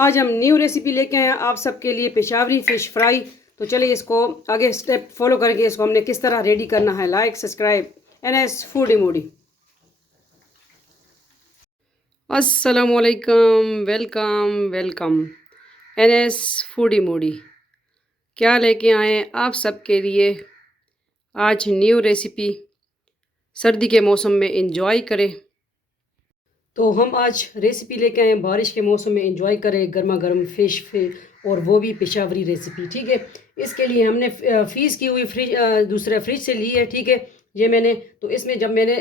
आज हम new recipe लेके आए हैं आप सबके लिए, पेशावरी फ़िश फ्राई। तो चलिए इसको आगे स्टेप फॉलो करके इसको हमने किस तरह रेडी करना है। Like subscribe NS foodie moody. अस्सलामुअलैकुम, welcome welcome. NS foodie moody क्या लेके आए हैं आप सबके लिए आज न्यू रेसिपी। सर्दी के मौसम में इंजॉय करें। तो हम आज रेसिपी लेके आए हैं, बारिश के मौसम में इंजॉय करें गर्मा गर्म फ़िश और वो भी पेशावरी रेसिपी। ठीक है, इसके लिए हमने फ्रीज़ की हुई दूसरे फ्रिज से ली है। ठीक है, ये मैंने तो इसमें जब मैंने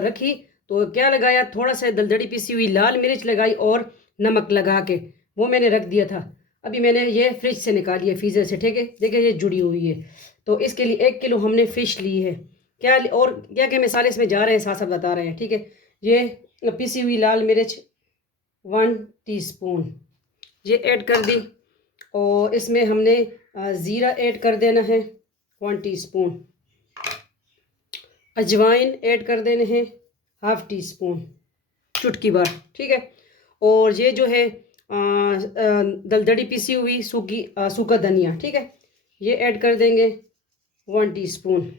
रखी तो क्या लगाया, थोड़ा सा दलदड़ी पिसी हुई लाल मिर्च लगाई और नमक लगा के वो मैंने रख दिया था। अभी मैंने ये फ्रिज से निकाली है, फ्रीज़र से। ठीक है, देखिए ये जुड़ी हुई है। तो इसके लिए 1 किलो हमने फ़िश ली है। क्या और क्या क्या मसाले इसमें जा रहे हैं साथ साथ बता रहे हैं। ठीक है, ये पिसी हुई लाल मिर्च 1 टीस्पून ये ऐड कर दी। और इसमें हमने ज़ीरा ऐड कर देना है 1 टीस्पून। अजवाइन ऐड कर देने हैं 1/2 टीस्पून, चुटकी भर। ठीक है, और ये जो है दलदड़ी पिसी हुई सूखा धनिया। ठीक है, ये ऐड कर देंगे 1 टीस्पून।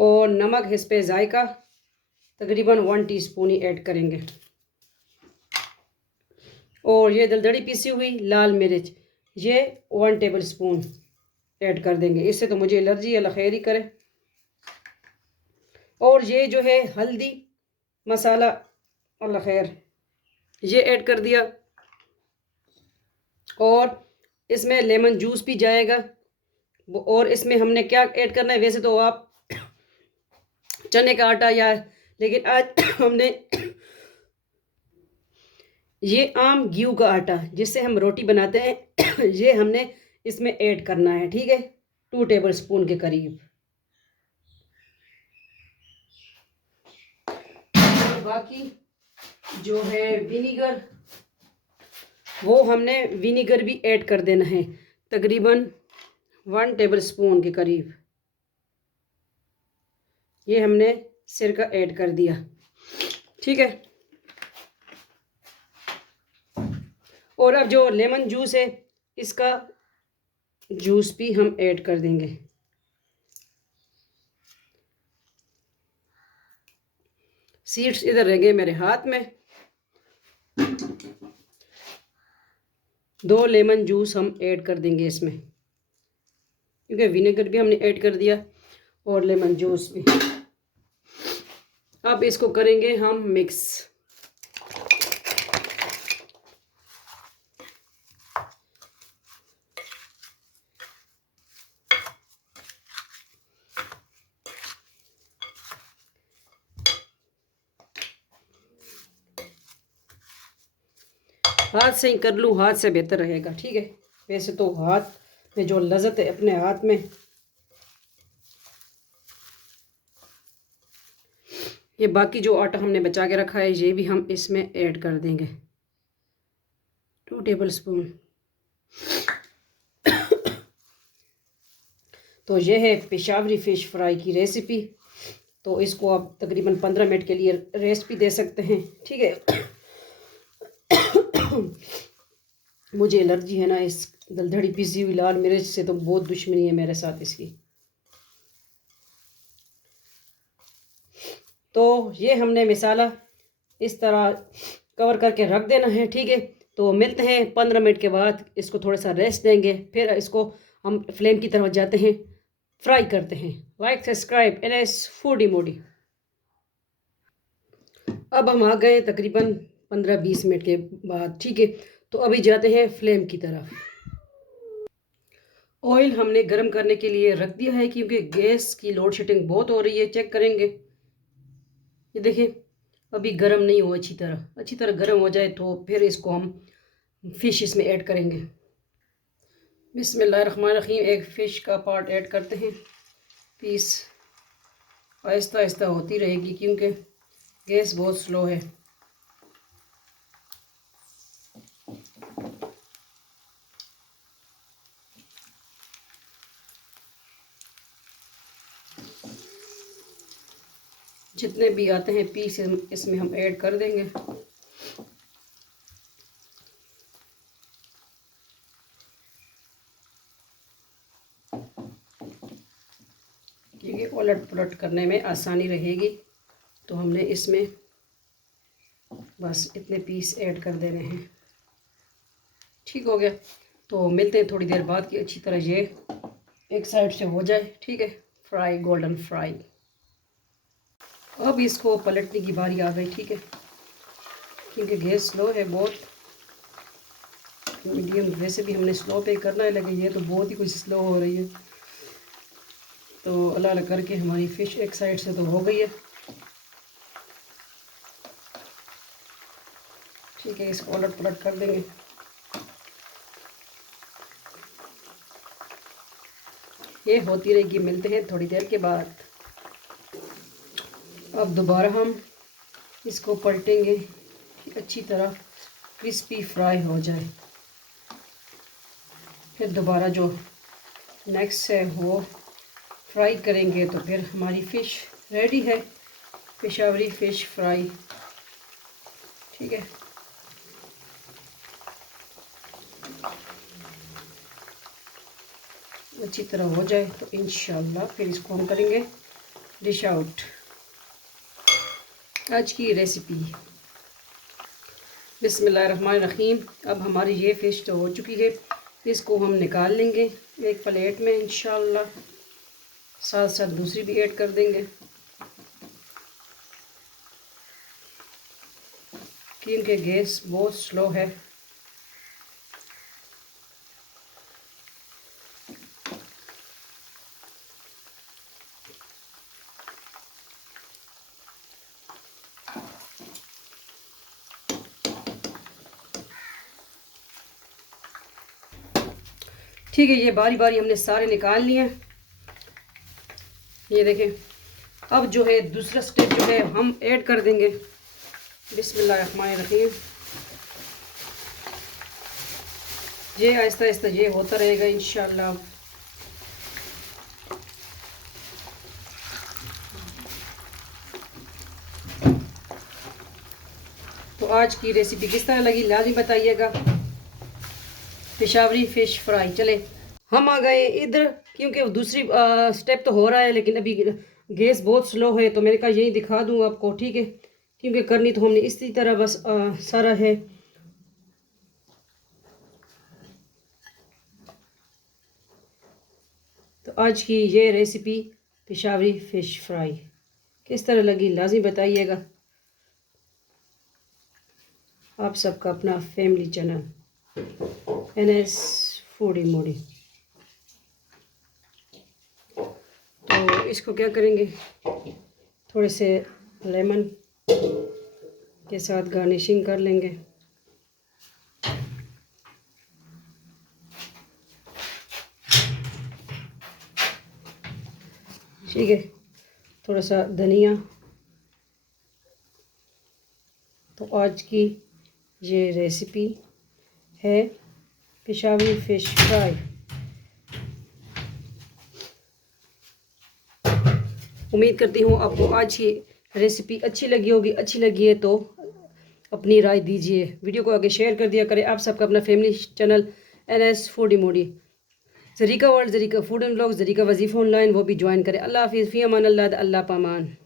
और नमक इस पे जायका तकरीबन 1 टीस्पून ही ऐड करेंगे। और ये दलदड़ी पिसी हुई लाल मिर्च ये 1 टेबल स्पून ऐड कर देंगे। इससे तो मुझे एलर्जी, अल्लाह खैर ही करे। और ये जो है हल्दी मसाला, अल्लाह खैर, ये ऐड कर दिया। और इसमें लेमन जूस भी जाएगा। और इसमें हमने क्या ऐड करना है, वैसे तो आप चने का आटा या, लेकिन आज हमने ये आम गेहूं का आटा जिससे हम रोटी बनाते हैं ये हमने इसमें ऐड करना है। ठीक है, 2 टेबल स्पून के करीब। बाकी जो है विनीगर, वो हमने विनीगर भी ऐड कर देना है तकरीबन 1 टेबल स्पून के करीब। ये हमने सिरका ऐड कर दिया। ठीक है, और अब जो लेमन जूस है इसका जूस भी हम ऐड कर देंगे। सीड्स इधर रह गए मेरे हाथ में। 2 लेमन जूस हम ऐड कर देंगे इसमें, क्योंकि विनेगर भी हमने ऐड कर दिया और लेमन जूस भी। अब इसको करेंगे हम मिक्स। हाथ से ही कर लूँ, हाथ से बेहतर रहेगा। ठीक है, वैसे तो हाथ में जो लज़्ज़त है अपने हाथ में। ये बाकी जो आटा हमने बचा के रखा है ये भी हम इसमें ऐड कर देंगे 2 टेबल स्पून। तो ये है पेशावरी फ़िश फ्राई की रेसिपी। तो इसको आप तकरीबन 15 मिनट के लिए रेस्ट भी दे सकते हैं। ठीक है, मुझे एलर्जी है ना इस दलदड़ी पिसी हुई लाल मिर्च से, तो बहुत दुश्मनी है मेरे साथ इसकी। तो ये हमने मसाला इस तरह कवर करके रख देना है। ठीक है, तो मिलते हैं 15 मिनट के बाद। इसको थोड़ा सा रेस्ट देंगे, फिर इसको हम फ्लेम की तरफ जाते हैं, फ्राई करते हैं। लाइक सब्सक्राइब NS फूडी मोडी। अब हम आ गए तकरीबन 15-20 मिनट के बाद। ठीक है, तो अभी जाते हैं फ्लेम की तरफ। ऑयल हमने गर्म करने के लिए रख दिया है, क्योंकि गैस की लोड शेडिंग बहुत हो रही है। चेक करेंगे, ये देखिए अभी गर्म नहीं हो अच्छी तरह गर्म हो जाए तो फिर इसको हम फ़िश इसमें ऐड करेंगे। बिस्मिल्लाहिर्रहमानिर्रहीम। एक फ़िश का पार्ट ऐड करते हैं। पीस आहिस्ता आहिस्ता होती रहेगी क्योंकि गैस बहुत स्लो है। जितने भी आते हैं पीस इसमें हम ऐड कर देंगे। उलट पुलट करने में आसानी रहेगी। तो हमने इसमें बस इतने पीस ऐड कर देने हैं। ठीक हो गया। तो मिलते हैं थोड़ी देर बाद कि अच्छी तरह ये एक साइड से हो जाए। ठीक है, फ्राई, गोल्डन फ्राई। अब इसको पलटने की बारी आ गई। ठीक है, क्योंकि गैस स्लो है बहुत। मीडियम वैसे भी हमने स्लो पे करना है, लेकिन ये तो बहुत ही कुछ स्लो हो रही है। तो अल्लाह अल्लाह करके हमारी फ़िश एक साइड से तो हो गई है। ठीक है, इसको उलट पलट कर देंगे। ये होती रहेगी। मिलते हैं थोड़ी देर के बाद। अब दोबारा हम इसको पलटेंगे कि अच्छी तरह क्रिस्पी फ्राई हो जाए। फिर दोबारा जो नेक्स्ट है वो फ्राई करेंगे। तो फिर हमारी फ़िश रेडी है, पेशावरी फ़िश फ्राई। ठीक है, अच्छी तरह हो जाए तो इंशाल्लाह फिर इसको हम करेंगे डिश आउट। आज की रेसिपी बिस्मिल्लाहिर्रहमानिर्रहीम। अब हमारी ये फ़िश तो हो चुकी है, इसको हम निकाल लेंगे एक प्लेट में इंशाल्लाह। साथ साथ दूसरी भी ऐड कर देंगे, क्योंकि गैस बहुत स्लो है। ठीक है, ये बारी बारी हमने सारे निकाल लिए हैं। ये देखें। अब जो है दूसरा स्टेप जो है हम ऐड कर देंगे। बिस्मिल्लाहिर्रहमानिर्रहीम। ये आहिस्ता आहिस्ता ये होता रहेगा इंशाल्लाह। तो आज की रेसिपी किस तरह लगी लाजमी बताइएगा। Peshawari fish fry. चले हम आ गए इधर, क्योंकि दूसरी स्टेप तो हो रहा है, लेकिन अभी गैस बहुत स्लो है। तो मैंने कहा यही दिखा दूँ आपको। ठीक है, क्योंकि करनी तो हमने इसी तरह बस सारा है। तो आज की ये रेसिपी पेशावरी फ़िश फ्राई किस तरह लगी लाजमी बताइएगा। आप सबका अपना family channel NS foodie Moody. तो इसको क्या करेंगे, थोड़े से लेमन के साथ गार्निशिंग कर लेंगे। ठीक है, थोड़ा सा धनिया। तो आज की ये रेसिपी है पेशावरी फ़िश फ्राई। उम्मीद करती हूँ आपको आज की रेसिपी अच्छी लगी होगी। अच्छी लगी है तो अपनी राय दीजिए, वीडियो को आगे शेयर कर दिया करें। आप सबका अपना family channel NS foodie moody. Zarika world, Zarika food and blog, Zarika वजीफ़ा ऑनलाइन, वो भी ज्वाइन करें। अल्लाह हाफिज़, फ़ी अमान अल्लाह, अल्लाह पामान।